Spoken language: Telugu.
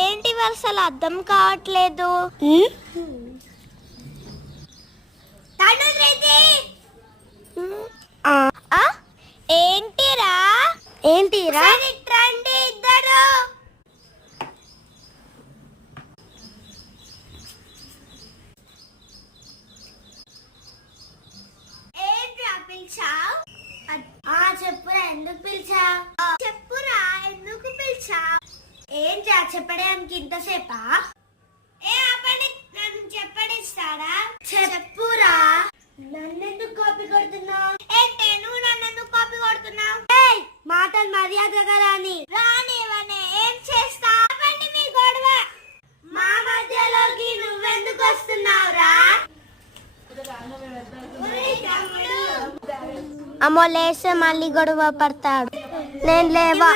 ఏంటి వరుసలు అర్థం కావట్లేదు. ఏంటిరా ఏంటిరా రండి ఇద్దరు. ఏంట్రా పిలిచావు? చెప్పురా ఎందుకు పిలిచావు? చెప్పురా ఎందుకు పిలిచావు? ఏంట్రా చెప్పడానికి ఇంతసేపా? నన్ను చెప్పడిస్తాడా? చెప్పురా. నన్నెందుకు కాపీ కొడుతున్నావు? ఏంటే నువ్వు నన్నెందుకు కాపీ కొడుతున్నావు? మాటలు మర్యాదగా రానివనే ఏం చేస్తా? మీ గొడవ మా మధ్యలోకి నువ్వెందుకు వస్తున్నావురా? అమ్మో లేస్తే మళ్ళీ గొడవ పడతాడు. నేను లేవా.